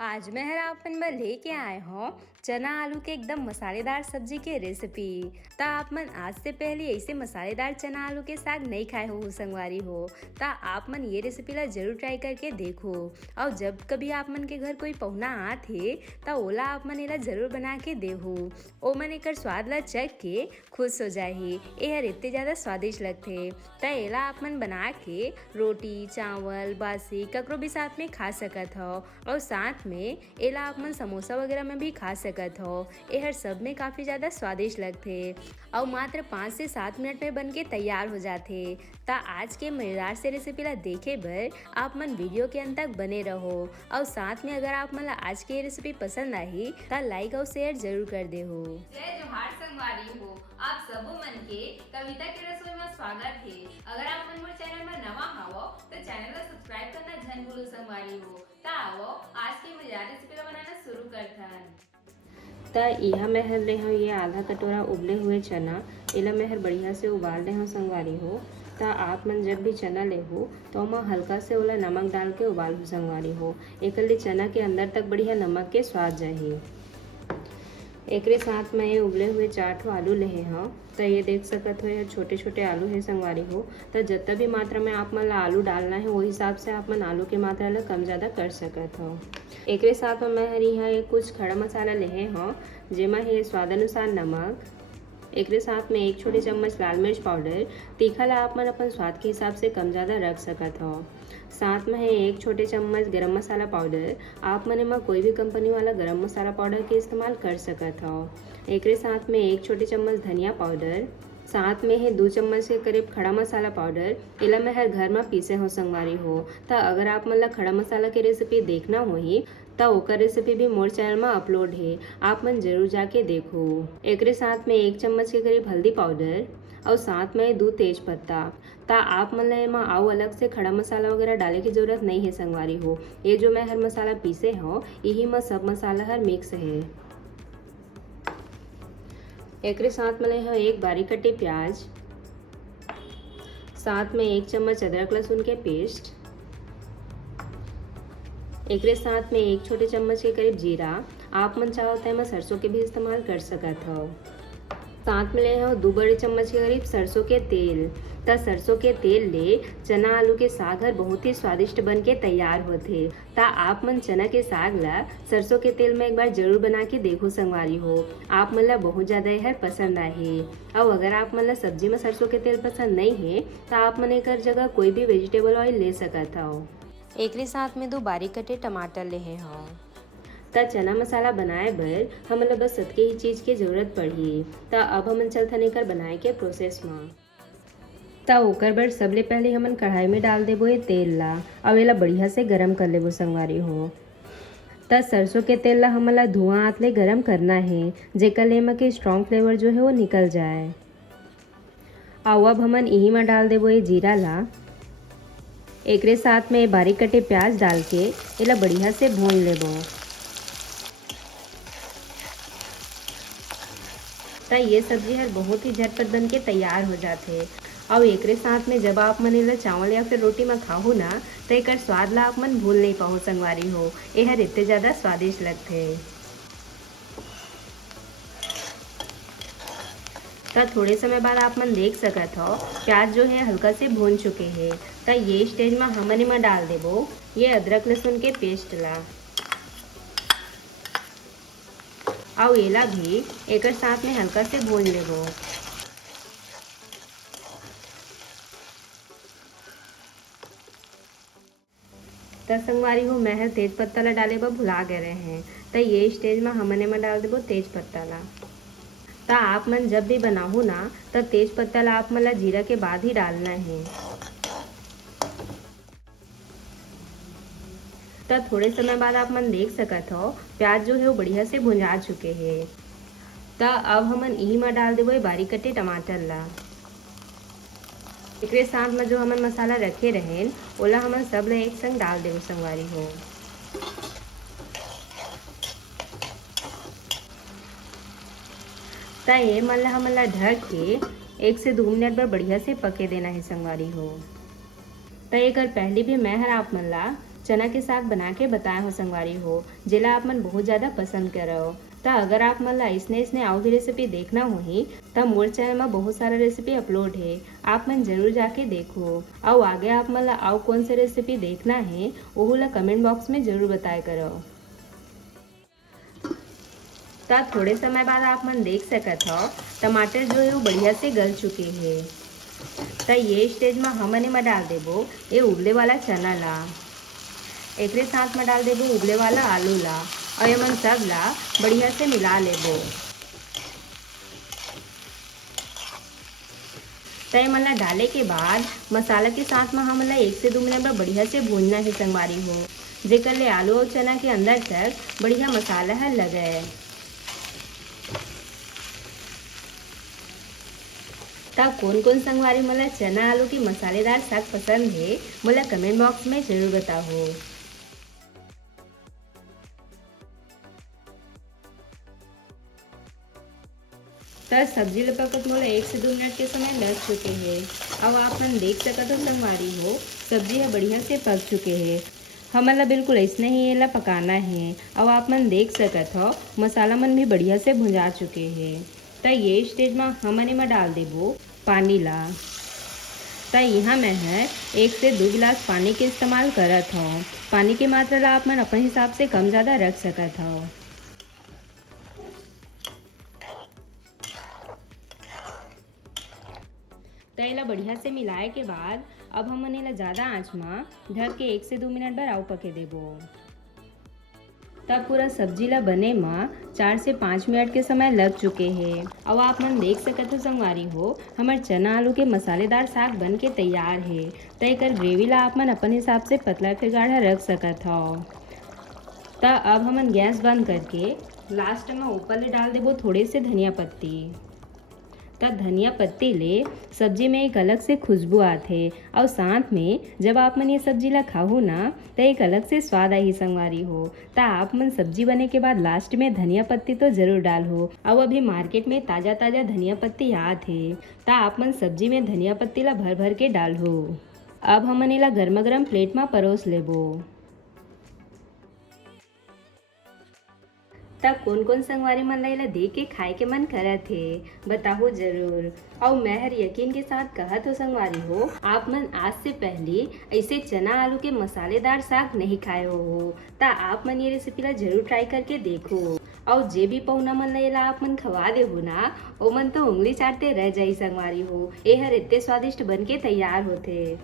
आज मैं आपन में लेके आए हूँ चना आलू के एकदम मसालेदार सब्जी के रेसिपी। ता आप मन आज से पहले ऐसे मसालेदार चना आलू के साग नहीं खाए हो संगवारी हो ता आप मन ये रेसिपी ला जरूर ट्राई करके देखो। और जब कभी आप मन के घर कोई पहुना आथे ता ओला आप मन एला जरूर बना के देहो। ओ मन एकर स्वाद ला चख के खुश हो जाही। एहर इतने ज्यादा स्वादिष्ट लगथे ता एला आप मन बना के रोटी चावल बासी ककरो भी साथ में खा सकत हो। और साथ में एला आप मन समोसा वगैरह में भी खा सकत हो। एहर सब में काफी ज्यादा स्वादिष्ट लगथे और मात्र 5 से 7 मिनट में बन के तैयार हो जाथे। ता आज के मजेदार से रेसिपी ला देखे बर आप मन वीडियो के अंत तक बने रहो। और साथ में अगर आप मन ला आज की रेसिपी पसंद आई ता लाइक और शेयर जरूर कर दे हो। जय जोहार संगवारी हो आप सबो मन के कविता के रसोई में स्वागत है। अगर आप मन मोर चैनल में नवा हवो तो चैनल को सब्सक्राइब करना जन भूलो संगवारी हो। ता आवो आज की मजेदार रेसिपी ला बनाना शुरू करथन। ता इहा मैं हर ले हूँ ये आधा कटोरा उबले हुए चना। एला मैं हर बढ़िया से उबाल ले हूँ संगवारी हो। ता आप मन जब भी चना ले हो तो मैं हल्का से ओला नमक डाल के उबाल हो संगवारी हो। एकर ले चना के अंदर तक बढ़िया नमक के स्वाद जाही। एकरे साथ में ये उबले हुए 4 ठो आलू लेहे हूँ। तो ये देख सकत हो ये छोटे छोटे आलू है संगवारी हो। तो जितना भी मात्रा में आप मन ला आलू डालना है वो हिसाब से आप मन आलू के मात्रा ला कम ज़्यादा कर सकत हो। एकरे साथ में मैं हरी यहाँ एक कुछ खड़ा मसाला लेहे हूँ जेमा है स्वाद अनुसार नमक। एकरे साथ में 1 छोटे चम्मच लाल मिर्च पाउडर। तीखा ला आप मन अपन स्वाद के हिसाब से कम ज़्यादा रख सकत हो। साथ में है 1 छोटे चम्मच गरम मसाला पाउडर। आप मन में कोई भी कंपनी वाला गरम मसाला पाउडर के इस्तेमाल कर सकत हो। एकरे साथ में 1 छोटे चम्मच धनिया पाउडर। साथ में है 2 चम्मच के करीब खड़ा मसाला पाउडर। एला मैं हर घर में पीसे हो संगवारी हो। ता अगर आप मन ला खड़ा मसाला के रेसिपी देखना होही ता ओकर रेसिपी भी मोर चैनल में अपलोड है। आप मन जरूर जाके देखो। एकरे साथ में 1 चम्मच के करीब हल्दी पाउडर और साथ में 2 तेज पत्ता। ता आप मन ला एमा आउ अलग से खड़ा मसाला वगैरह डाले की जरूरत नहीं है संगवारी हो। ये जो मैं हर मसाला पीसे हो यही में सब मसाला हर मिक्स है। एकरे साथ में ले 1 बारीक कटे प्याज। साथ में 1 चम्मच अदरक लहसुन के पेस्ट। एकरे साथ में 1 छोटे चम्मच के करीब जीरा। आप मन चाहो तो में सरसों के भी इस्तेमाल कर सकत हो। साथ में ले 2 बड़े चम्मच के करीब सरसों के तेल। ता सरसों के तेल ले चना आलू के साग हर बहुत ही स्वादिष्ट बन के तैयार होथे। ता आप मन चना के साग ला सरसों के तेल में एक बार जरूर बना के देखो संगवारी हो। आप मन ला बहुत ज़्यादा यह पसंद आए। और अगर आप मन ला सब्जी में सरसों के तेल पसंद नहीं है तो आप मन एकर जगह कोई भी वेजिटेबल ऑयल ले सकत हो। एकरे साथ में 2 बारीक कटे टमाटर लेहे हूँ। ता चना मसाला बनाए बर हमन बस सतके ही चीज़ की जरूरत पड़ी। ता अब हमन चलथन एकर बनाए के प्रोसेस में। ता ओकर बर सबले पहले हमन कढ़ाई में डाल देबो ये तेल ला और एला बढ़िया से गरम कर लेबो संगवारी हो। ता सरसों के तेल ला हमन ला धुआं आँच ले गरम करना है जेकर ले एमा के स्ट्रॉन्ग फ्लेवर जो है वो निकल जाए। और अब हमन यही में डाल देबो ये जीरा ला। एकरे साथ में बारीक कटे प्याज डाल के एला बढ़िया से भून लेबो। ता ये सब्जी हर बहुत ही झटपट बन के तैयार हो जाते। और एकरे साथ में जब आप मन एला चावल या फिर रोटी में खाओ ना तो एकर स्वाद ला आप मन भूल नहीं पाओ संगवारी हो। ये हर इतने ज़्यादा स्वादिष्ट लगते। ता थोड़े समय बाद आप मन देख सकत हो प्याज जो है हल्का से भून चुके हैं। ता ये स्टेज में हमन में डाल देबो ये अदरक लहसुन के पेस्ट ला। और एला भी एकर साथ में हल्का से भून लेबो। ता संगवारी हो मैं तेज पत्ता ला डाले बा भुला गए रहे हैं। तो ये स्टेज में हमने में डाल देबो तेज पत्ता ला। ता आप मन जब भी बनाओ ना तो तेज पत्ता ला आप मन ला जीरा के बाद ही डालना है। ता थोड़े समय बाद आप मन देख सकत हो प्याज जो है वो बढ़िया से भुंजा चुके हैं। ता अब हमन यही में डाल देबो बारीक कटे टमाटर ला। एकरे साथ में जो हमन मसाला रखे रहे ओला हमन सब ला एक संग डाल देबो संगवारी हो। ता ये मन ला हमन ला ढक के 1 से 2 मिनट पर बढ़िया से पके देना है संगवारी हो। तो एकर पहले भी मैं हर आप मन ला चना के साग बना के बताए हो संगवारी हो, जेला आप मन बहुत ज़्यादा पसंद करो। ता अगर आप मन ला इसने आउ भी रेसिपी देखना होही तब मोर चैनल में बहुत सारा रेसिपी अपलोड है, आप मन जरूर जाके देखो। और आगे आप मन ला आउ कौन से रेसिपी देखना है वह ला कमेंट बॉक्स में जरूर बताया करो। ता थोड़े समय बाद आप मन देख सकत हो टमाटर जो है वो बढ़िया से गल चुके हैं। तो ये स्टेज में हमने में डाल देबो ये उबले वाला चना ला, एक साथ में डाल देबो उबले वाला आलू ला और ये मन सब ला बढ़िया से मिला लेबो। तो ये मन ला डाले के बाद मसाला के साथ में हमला 1 से 2 मिनट में बढ़िया से भूनना है संगवारी हो, जेकर ले आलू और चना के अंदर तक बढ़िया मसाला है लगे। तब कौन कौन संगवारी मला चना आलू की मसालेदार साग पसंद है मला कमेंट बॉक्स में जरूर बताओ। तब सब्जी लपकत मोला 1 से 2 मिनट के समय लग चुके हैं। अब आप मन देख सकत हो संगवारी हो सब्जी है बढ़िया से पक चुके हैं। हमला बिल्कुल ऐसा ही एला पकाना है। अब आप मन देख सकत हो मसाला मन भी बढ़िया से भुंजा चुके हैं। तो ये स्टेज में हमने में डाल देबो पानी ला। तो यहाँ मैं है 1 से 2 गिलास पानी के इस्तेमाल करत हूँ। पानी की मात्रा ला आप मन अपने हिसाब से कम ज़्यादा रख सकत हो। तो इला बढ़िया से मिलाए के बाद अब हमन इला ज़्यादा आँच में ढक के 1 से 2 मिनट बर आउ पके देबो। तब पूरा सब्जी ला बने में 4 से 5 मिनट के समय लग चुके हैं। अब आप मन देख सकत हो संगवारी हो हमार चना आलू के मसालेदार साग बन के तैयार है। तो एक ग्रेवी ला आप मन अपन हिसाब से पतला फिर गाढ़ा रख सकत हो। तो अब हमन गैस बंद करके लास्ट में ऊपर ले डाल देबो थोड़े से धनिया पत्ती। तब धनिया पत्ती ले सब्जी में एक अलग से खुशबू आथे और साथ में जब आप मन ये सब्जी ला खाओ ना तो एक अलग से स्वाद आई संगवारी हो। तो आप मन सब्जी बने के बाद लास्ट में धनिया पत्ती तो जरूर डाल हो। और अभी मार्केट में ताज़ा ताज़ा धनिया पत्ती आत है तो आप मन सब्जी में धनिया पत्ती ला भर भर के डाल हो। अब हमन इला गर्मा गर्म प्लेट में परोस लेबो। तब कौन कौन संगवारी मन ला देख के खाए के मन करत है बताओ जरूर। और मैं हर यकीन के साथ कहत हो संगवारी हो आप मन आज से पहले ऐसे चना आलू के मसालेदार साग नहीं खाए हो ता आप मन ये रेसिपी ला जरूर ट्राई करके देखो। और जे भी पहुना मन ला आप मन खवा दे हो ना ओ मन तो उंगली चाटते रह जाई संगवारी हो। ये हर इतने स्वादिष्ट बन के तैयार होते।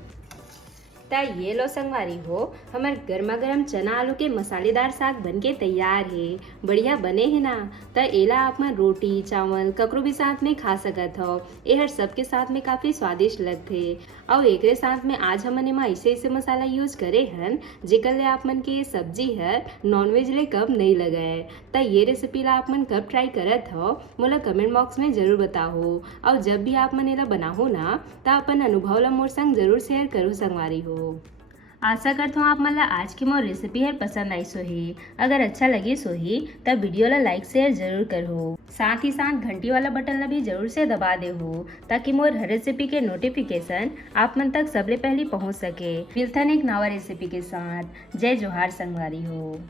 ता ये लो संगवारी हो हमार गर्मा गर्म चना आलू के मसालेदार साग बनके तैयार है। बढ़िया बने है ना। ता एला आप मन रोटी चावल ककरो भी साथ में खा सकत हो। ये हर सबके साथ में काफ़ी स्वादिष्ट लगथे। और एकरे साथ में आज हमन एमा ऐसे ऐसे मसाला यूज करे हन जेकर ले आप मन के ये सब्जी है नॉनवेज ले कब नहीं लगाए। ता ये रेसिपी ला आप मन कब ट्राई करत हो मोला कमेंट बॉक्स में जरूर बताओ। और जब भी आप मन एला बनाहो ना ता अपन अनुभव ला मोर संग जरूर शेयर करो संगवारी हो। आशा करता हूँ आप मन ला आज की मोर रेसिपी है पसंद आई सोही। अगर अच्छा लगी सोही तब वीडियो ला लाइक शेयर जरूर करो। साथ ही साथ घंटी वाला बटन ला भी जरूर से दबा दे हो ताकि मोर हर रेसिपी के नोटिफिकेशन आप मन तक सबले पहले पहुँच सके। मिलथन एक नवा रेसिपी के साथ। जय जोहार संगवारी हो।